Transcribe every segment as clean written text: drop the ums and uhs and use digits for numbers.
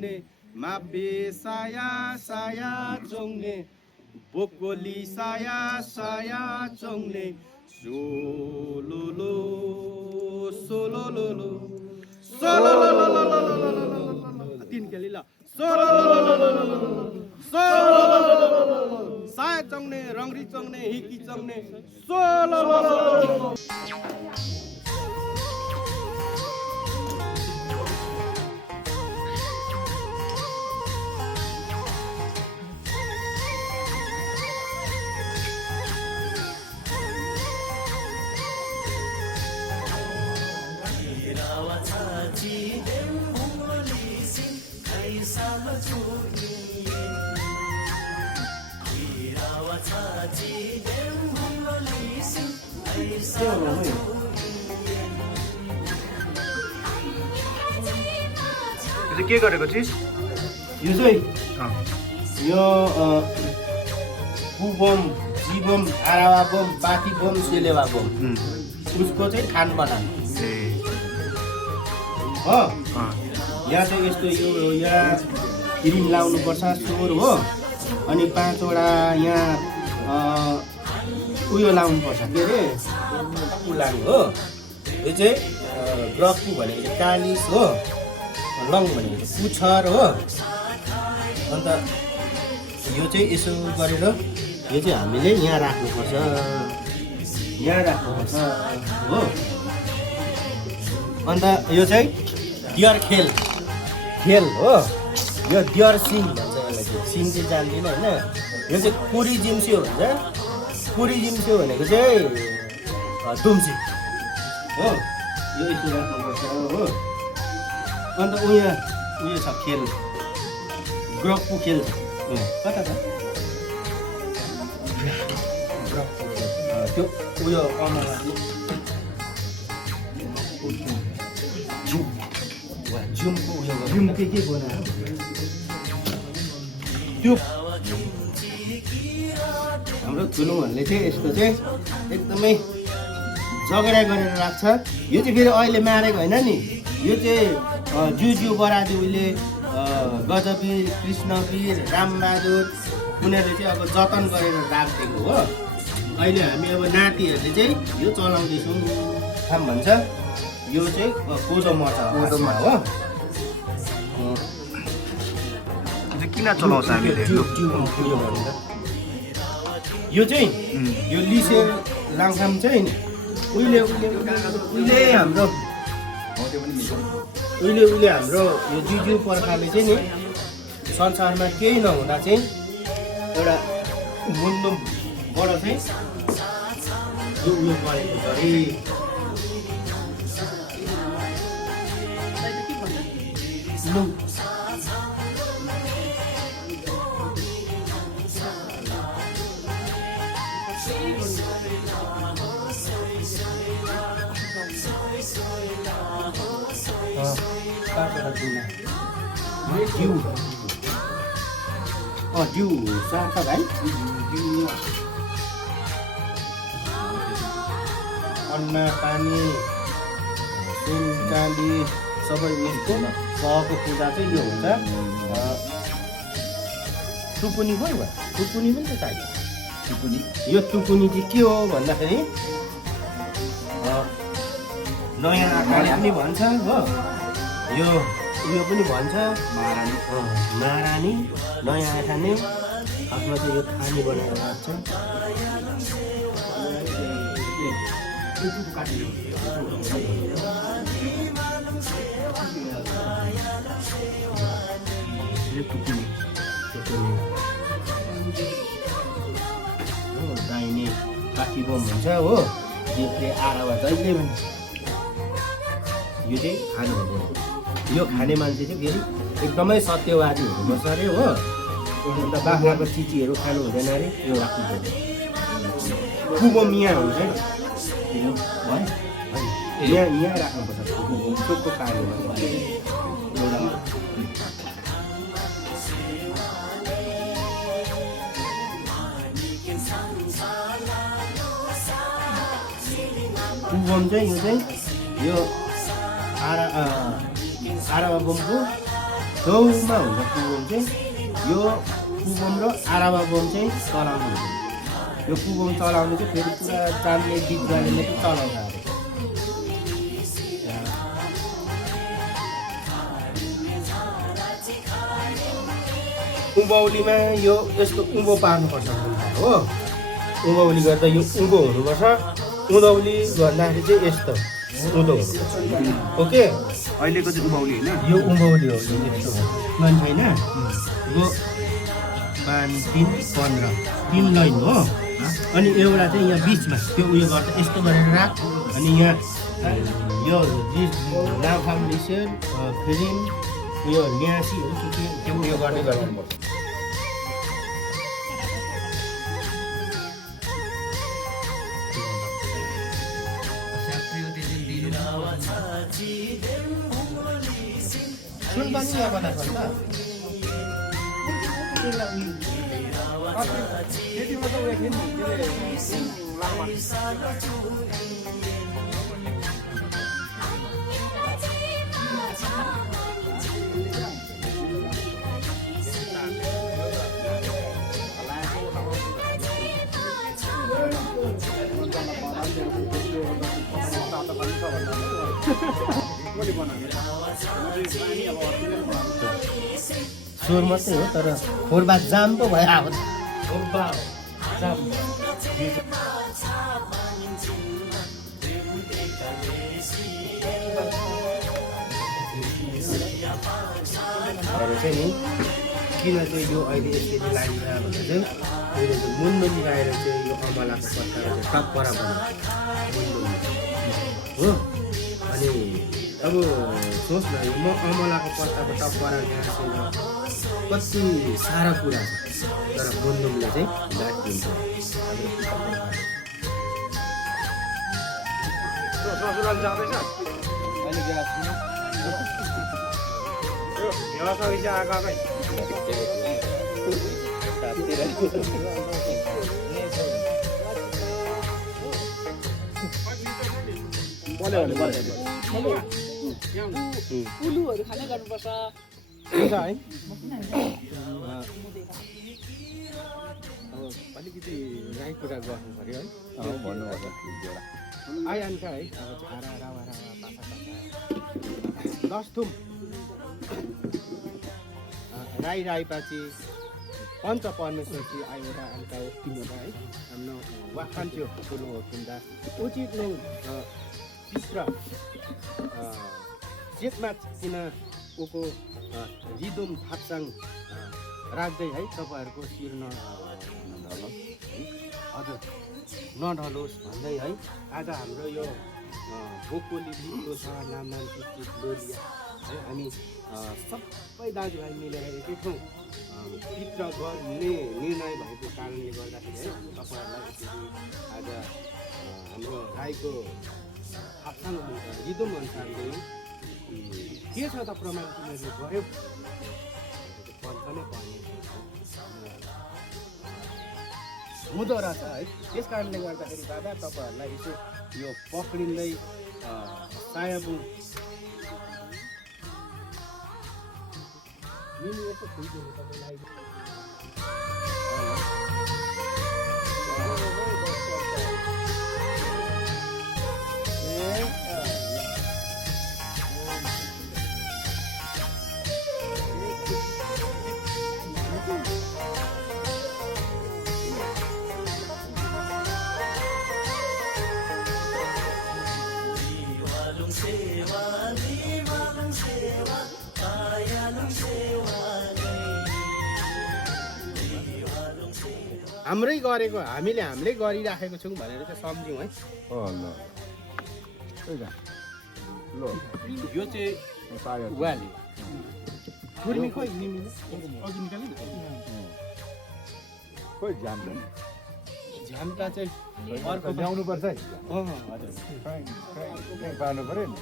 चोङ्ने मापे साया साया चोङ्ने बोकोली साया साया चोङ्ने सोलोलो सोलोलो सोलोलो तीन खेली ल सोलोलो साया चोङ्ने रङ्गरी चोङ्ने हिकी चोङ्ने सोलोलो के गरेको चिज यो चाहिँ यो कुबम जीवम आरावा बम पाती बम सेलेवा बम उसको चाहिँ खान बनानु हो यहाँ चाहिँ यस्तो यो यहाँ क्रिम लाउनुपर्छ स्टोर हो अनि 5 वटा यहाँ उयो लाउनुपर्छ के अरे उलाङ हो यो चाहिँ ग्रफु भनेको चाहिँ कालिस हो लङ भनेको चाहिँ पुच्छर हो अन्त यो चाहिँ यसो गरेर यो चाहिँ हामीले यहाँ राख्नुपर्छ हो अन्त यो चाहिँ डियर खेल हो यो डियर सिङ भन्छ यसलाई सिङ चाहिँ जान्दिनँ होइन यो चाहिँ कुरी जिम्स्यो भन्छ कुरी जिम्स्यो भनेको चाहिँ दुम्सी हो यो यसो राख्नुपर्छ हो अन्त उयो छ खेल ग्रफु खेल कता छ त्यो उयो जुमको उयो जुम के बनायो त्यो हाम्रो ठुलोहरूले चाहिँ यस्तो चाहिँ एकदमै झगडा गरेर राख्छ यो चाहिँ फेरि अहिले मारेको होइन नि यो चाहिँ जुजु बराजुले गजबीर कृष्णवीर रामबहादुर उनीहरूले चाहिँ अब जतन गरेर राखिदिएको हो अहिले हामी अब नातिहरूले चाहिँ यो चलाउँदैछौँ काम भन्छ यो चाहिँ कोदो मचा हो किन चलाउँछ हामीले यो चाहिँ यो लिसे लाङखाम चाहिँ उहिले हाम्रो हाम्रो यो जुजु पर्खाले चाहिँ नि संसारमा केही नहुँदा चाहिँ एउटा मुन्डुमबाट चाहिँ यो उयो गरेको अरे जिउ सार्छ भाइ अन्ना पानी सुन चाँदी सबै उयसको सहको पूजा चाहिँ यो हुन्छ टुपुनी भयो टुपुनी पनि त चाहियो यो टुपुनी चाहिँ के हो भन्दाखेरि नयाँ आकार पनि भन्छ हो यो उयो पनि भन्छ महारानी नयाँ खाने आफ्नो चाहिँ यो खानी बनाएर राख्छ दाहिने काठी बम हुन्छ हो देशले आरावा जहिले पनि यो चाहिँ खानु हुँदैन यो खाने मान्छे चाहिँ फेरि एकदमै सत्यवादी हुनुपर्छ अरे हो अन्त बाख्राको चिचीहरू खानु हुँदैन अरे यो राख्नु पर्छ कुबो मिया हुन्छ यहाँ राख्नुपर्छ चोकको कार्यमा कुबम चाहिँ यो आरावा बमको छेउमा हुन्छ पुबोम चाहिँ यो पुबोम र आराबा बोम चाहिँ चलाउनु हुन्छ यो पुबोम चलाउनु चाहिँ फेरि पुरा चाम्ने बिजुवाले मात्रै चलाउँछ अरे उँभौलीमा यो यस्तो उँभो पार्नुपर्छ हो उँभौली गर्दा यो उँभो हुनुपर्छ उँधौली गर्दाखेरि चाहिँ यस्तो उँधो हुनुपर्छ ओके अहिलेको चाहिँ उभौली होइन यो उँभौली हो यो यस्तो हो लाइन छैन यो 5 3 15 3 लाइन हो अनि एउटा चाहिँ यहाँ बिचमा त्यो उयो गर्छ यस्तो गरेर राख अनि यहाँ यो नाम फाउन्डेसन फिल्म उयो न्यासीहरू के त्यो उयो गर्ने गर्नुपर्छ सुन पनि यहाँ बनाएको नि स्वर मात्रै हो तर फोरबा जाम पो भयो अब फोरबा जाम चाहिँ नि किन चाहिँ यो अहिले यसरी लागिन्छ भन्दा चाहिँ अहिले चाहिँ मुनमुन गाएर चाहिँ यो अमलाको पत्ताको चाहिँ टपरा बनाउँछ हो अनि अब सोच न यो अमलाको पत्ताको टपरा गाँसेर कति साह्रो कुरा छ तर मुनमुनले चाहिँ गाँटिदिन्छ उलुहरू खाने गर्नुपर्छ हुन्छ है अलिकति राई कुरा गर्नु पऱ्यो है भन्नुपर्छ आइहाल्छ है अब छारा रावा रावा पासा पासा 10 थुम राई राईपाची पञ्च परमेश्वरची आइवटा अन्त तिनवटा है हाम्रो वाखान्थ्यो ठुलो हुँदा उचित नै पित्र चेतमा किन उको रिदुम थाप्साङ राख्दै है तपाईँहरूको शिर हजुर नढलोस् भन्दै है आज हाम्रो यो भोकोली गीतको छ नामनाम चित लोरिया है हामी सबै दाजुभाइ मिलेर एकै ठाउँ पित्र गर्ने निर्णय भएको कारणले गर्दाखेरि है तपाईँहरूलाई यसरी आज हाम्रो राईको थाप्साङ अनुसार रिदुम अनुसार के छ त प्रमाण तिमीहरूले गऱ्यौ पर्छ नै पर्ने हुँदो रहेछ है त्यस कारणले गर्दाखेरि दादा तपाईँहरूलाई यसो यो पक्रिँदै सायाबु मिनी यसो खुइदिनु तपाईँलाई हाम्रै गरेको हामीले गरिराखेको छौँ भनेर चाहिँ सम्झ्यौँ है यो चाहिँ वाली कुर्मी खोइ अघि निकाल्नु खोइ झ्याम्टा झ्याम्टा चाहिँ अर्को ल्याउनु पर्छ है हजुर पार्नु पऱ्यो नि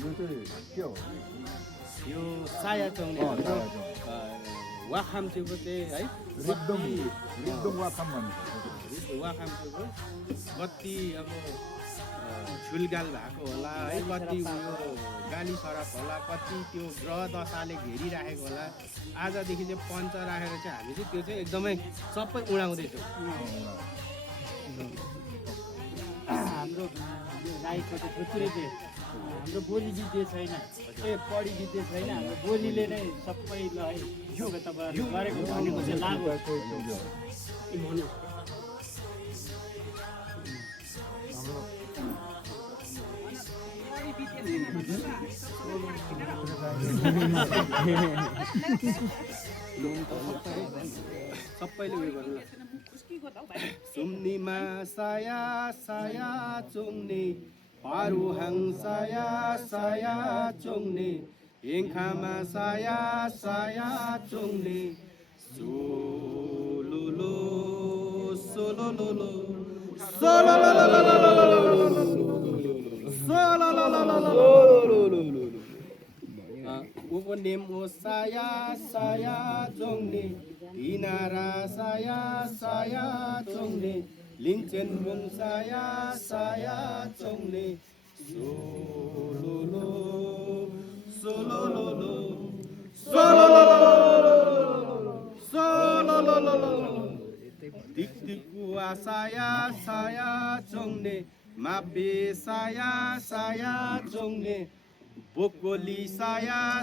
यो चाहिँ के हो यो साया चौने वाखामचेको चाहिँ है रिक्दोङ वाखाम भन्नु वाखामचेको कति अब झुलगाल भएको होला है कति उयो गाली सडक होला कति त्यो ग्रह दशाले घेरिराखेको होला आजदेखि चाहिँ पञ्च राखेर चाहिँ हामी चाहिँ त्यो चाहिँ एकदमै सबै उडाउँदैछौँ हाम्रो यो राईको चाहिँ थुप्रै चाहिँ हाम्रो बोली विद्या छैन पढी विद्या छैन हाम्रो बोलीले नै सबैलाई यो तपाईँहरू गरेको भनेको चाहिँ लागु सबैले उयो गर्नु सुम्नीमा साया साया चुङ्ने पारुहाङ साया साया चुङ्ने हेङ्खामा साया साया चुङ्ने सोलोलो सोलोलो Uponemo saya saya jongne inara saya saya jongne lincen bung saya saya jongne sololo sololo sololo sololo tik tiku saya jongne mabe saya jongne Bokoli saya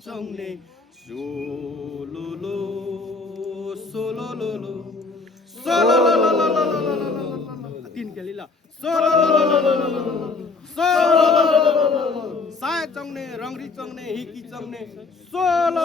jongle sololo sololo sololo तीन kali lah sololo sololo saya jongle rangri jongle hiki jongle sololo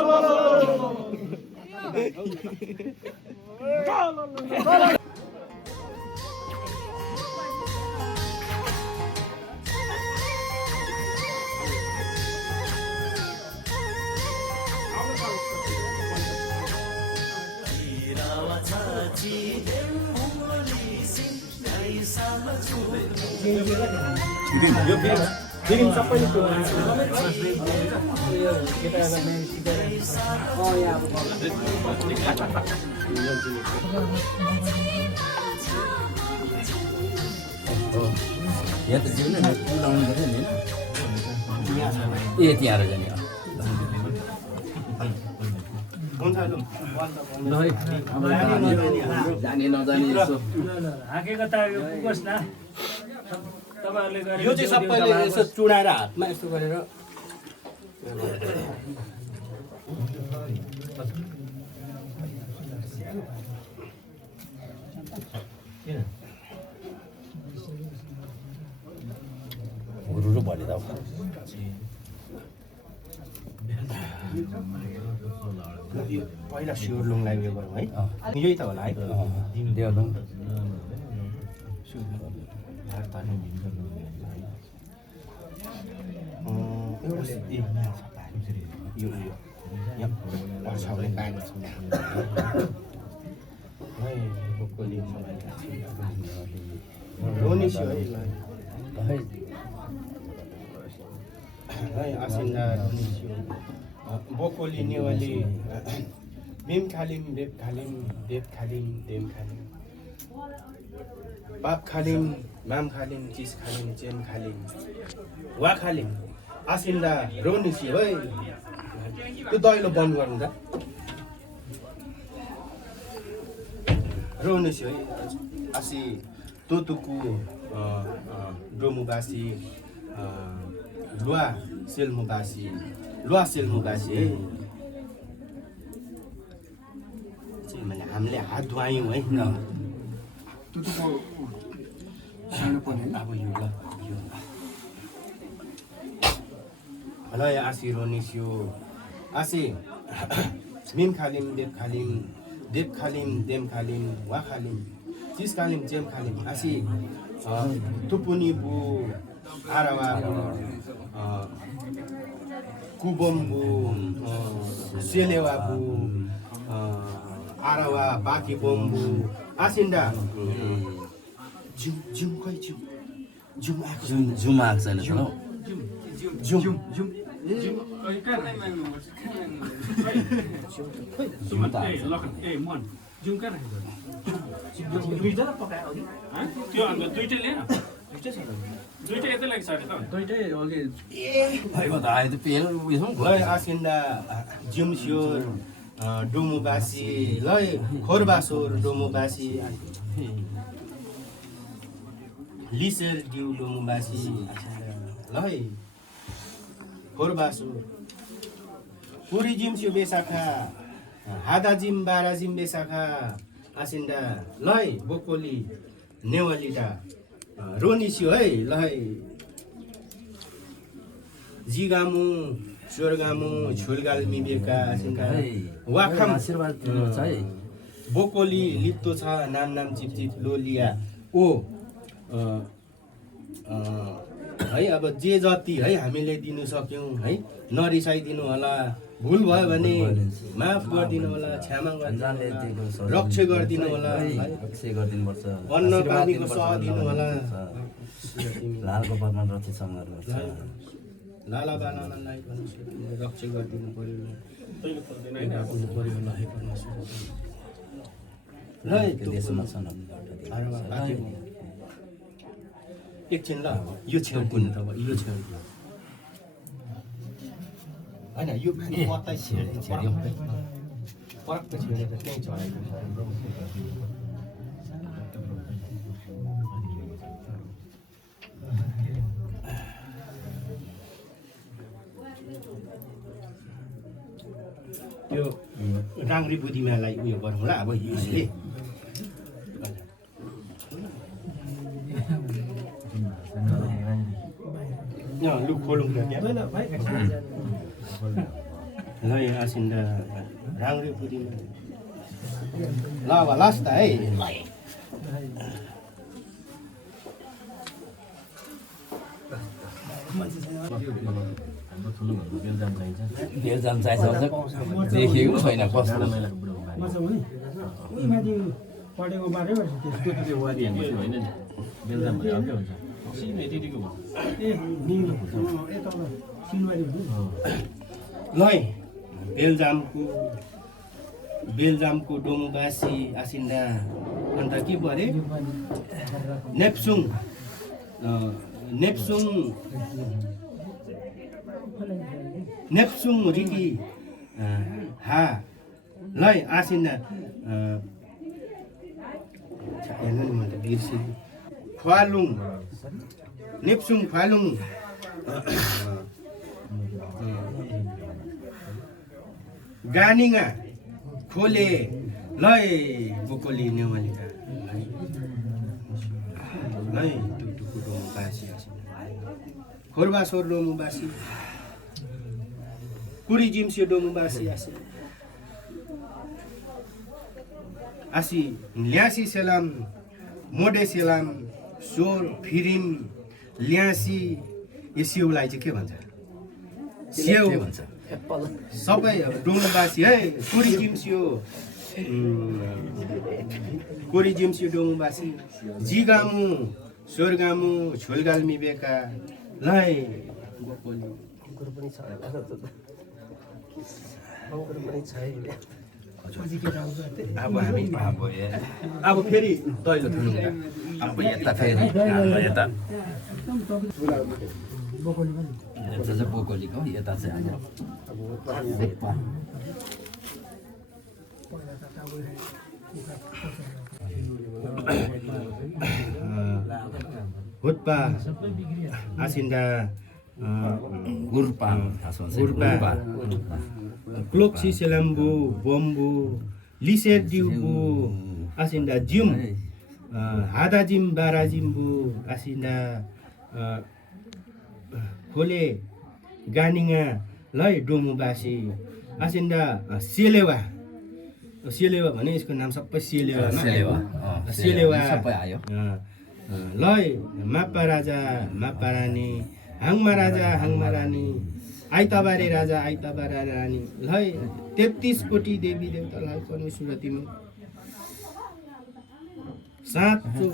Kirim सबैले त्यो यहाँ त जिउ नै उडाउनु पर्छ नि ए त्यहाँ रहेछ नि जाने नजाने यसो हाकेको त यो पुगोस् न तपाईहरुले गरे यो चाहिँ सबैले यसो चुडाएर हातमा यसो गरेर हुरुरु भनिदा पहिला स्योरलुङलाई उयो गरौँ है यही त होला है देवलुङ यो यहाँ पर्छाउने बानी छ रोनी थियो है आसिन्दा रोनी थियो बोकोली नेवाली भीम खालिम देव खालिम देव खालिम देव खालिम बाप खालिम माम खालिम चिस खालिम चेन खालिम वा खालिम आसिन्दा रोनी थियो है त्यो दैलो बन्द गर्नु त रोनी थियो है आसी तोतुकु डोमुबासी लुवा सेलमुबासी है मैले हामीले हात धुवायौँ है अब यो ल ल आसी रोनिस्यो आसी मिम खालिम देव खालिम देम खालिम वा खालिम चिस खालिम जेम खालिम आसी तुपुनी बु आरावा कुबम्बु सेलेवा बु आरावा बाकी बम्बु आसिन्दा जुम खै जुम आएको जुम आएको छैन जुम त्यो अन्त दुइटै लिएन दुइटै यतै लागि साढे त दुइटै अघि भएको त आयो त पेल उयो लय आसिन्दा जिम्स्योर डोमुबासी लय खोरबासोर डोमुबासी लिसेर डिउ डोमुबासी लय खोरबासोर पुरी जिम्स्यो बेसाखा हादाजिम बाराजिम बेसाखा आसिन्दा लय बोकोली नेवालिटा रोनिस्यो है लय जिगामु स्वर्गामु छुलगाल मिबेका आसिन्दा वाखाम आशीर्वाद दिनुहुन्छ है बोकोली लिप्तो छ नाम नाम चिप चिप लोलिया ओ है अब जे जति है हामीले दिनु सक्यौँ है नरिसाइदिनु होला भुल भयो भने माफ गरिदिनु होला क्षमा गरिदिनु होला रक्षा गरिदिनु होला रक्षा गरिदिनुपर्छ अन्न पानीको सह दिनु होला लालको पदमा रतिसँग गर्नुपर्छ लाला बालालाई पनि रक्षा गरिदिनु पर्यो गरिदिनु पर्यो ल हे परमेश्वर ल त्यो देशमा छन् एकछिन ल यो छेउ कुन त यो छेउ होइन यो कतै छेड्यो परक्क छेडेर त्यहीँ चढाएको त्यो राङ्री बुद्धिमालाई उयो गरौँ ल अब यसले लु खोलौँ न ल यहाँ आसिन्दा राङ्री बुद्धिमा ल अब लास्ट त है बेलजाम चाहिन्छ देखेको पनि छैन कस्तो ल बेलजामको डोमुबासी आसिन्दा अन्त के परे नेप्सुङ रिकी हा लै आसिन्दा हेर्नु नि मैले बिर्सेँ ख्वालुङ नेप्सुङ ख्वालुङ गानिङा खोले लै बोकोली नेवालिका लै टुकटुकु डोमुबासी खोरबासोर डोमुबासी कुरी जिम्स्यो डोमुबासी आसी ल्यासी सेलाम मोडे सेलाम सोर फिरिम ल्यासी यो स्याउलाई चाहिँ के भन्छ स्याउ भन्छ सबै अब डोमुबासी है कोरी जिम्स्यो डोमुबासी जिगामु स्वर्गामु छोलगाल मिबेका लै गोकोली अब हामी अब फेरि दैलो थाल्नु अब यता फेरि यता चाहिँ बोकोलीको यता चाहिँ हाम्रो हुत्पा आसिन्दा गुर्पा क्लोक्सी सेलाम्बु बम्बु लिसेर डिउबु आसिन्दा जिम हादाजिम बाराजिम्बु आसिन्दा खोले गानिङा लै डोमुबासी आसिन्दा सेलेवा भने यसको नाम सबै सेलेवा सबै आयो लै माप्पा राजा माप्पा रानी हाङमा राजा हाङमा रानी आइतबारे राजा आइतबारे रानी लै 33 कोटी देवी देवतालाई परमेश्वर तिमी साँचो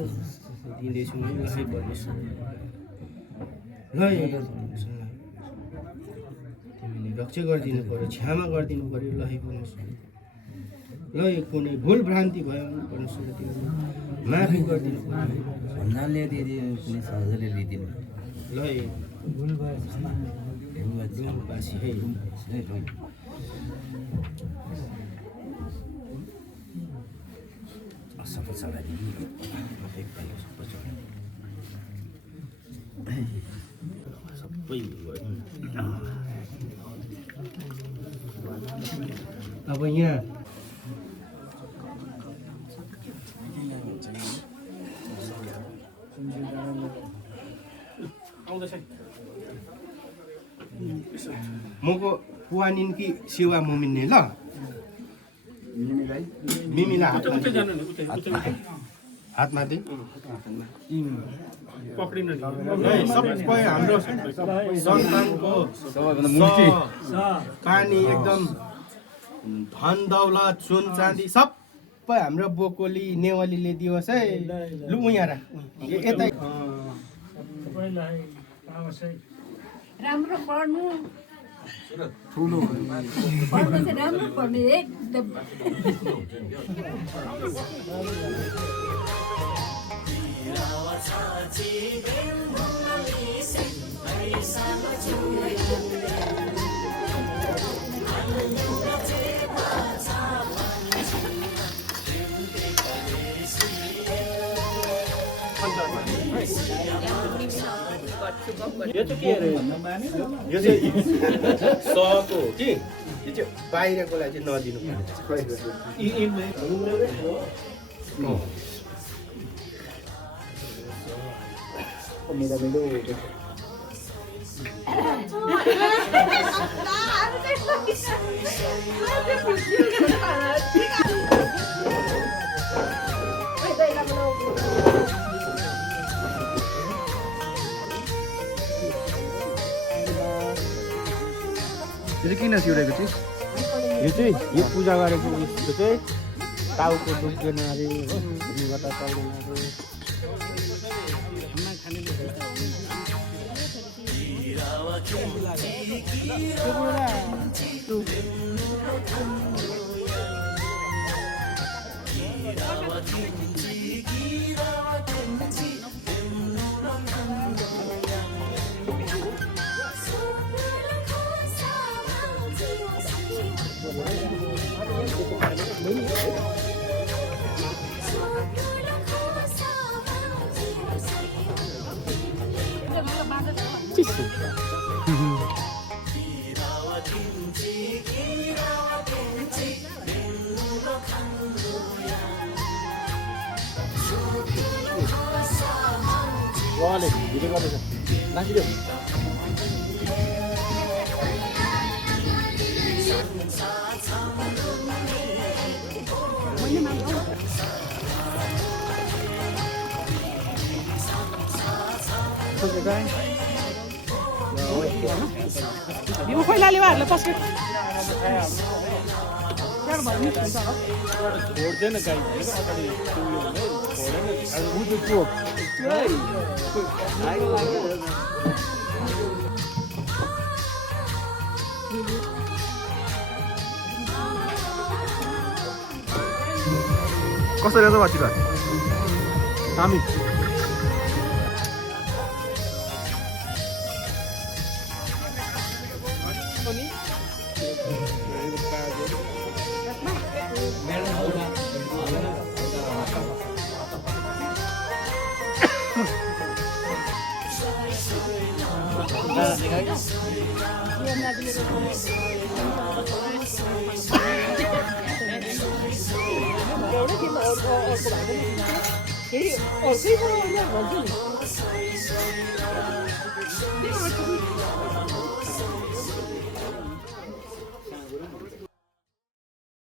दिँदैछु लै परमेश्वर लै तिमीले रक्षा गरिदिनु पऱ्यो, क्षमा गरिदिनु पऱ्यो। ल हे परमेश्वर, ल यो कुनै भुल भ्रान्ति भयो भने परमेश्वर तिमीले माफी गरिदिनु पऱ्यो। भन्नाले दिदी कुनै सजिलै लिदिनु ल हे रोमबासी है सबै चढाइदिनु सबै अब यहाँ मको पुवानिनकी सेवा मुमिन्ने ल मिमीलाई हातमा दे सबै हाम्रो सन्तानको पानी एकदम धन दौलत सुन चाँदी सबै हाम्रो बोकोली नेवालीले दियोस् है। लु यहाँ राख यतै राम्रो पढ्नु पढ्नु चाहिँ राम्रो पढ्नु एकदम यो चाहिँ के अरे यो चाहिँ सको हो कि यो चाहिँ बाहिरकोलाई चाहिँ नदिनु यो चाहिँ किन सिउरेको चिज यो चाहिँ यो पूजा गरेको उयसको चाहिँ टाउको दुख्दैन अरे हो गर्दा चल्दैन अरे वाले भिडियो गर्दैछ नाचिदेऊ यो खोइ लालिवाहरूले पस्के छोड्दैन गाई अगाडि कसरी छ भातिर हामी फेरि अर्कै भन्छु नि